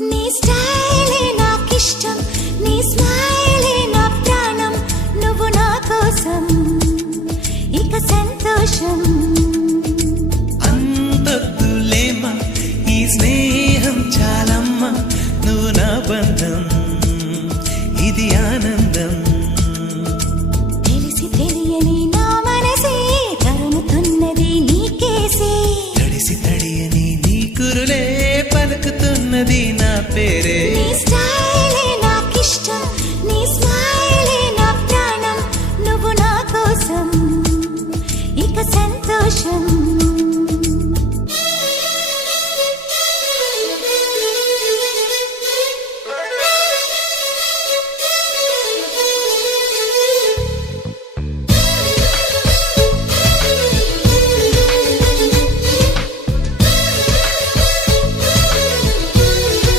నీ స్టైలే నాకిష్టం, నీ స్మైలే నా ప్రాణం, నువ్వు నా కోసం ఇక సంతోషం. అంతొద్దులేమా ఈ స్నేహం చాలమ్మా, నువ్వు నా బంధం ఇది ఆనందం. తెలిసి తెలియని నా మనసే తరుముతున్నది నీకేసే, తడిసి తడియని నీ కురులే పలుకుతున్నది నా పేరే. నీ స్టైలే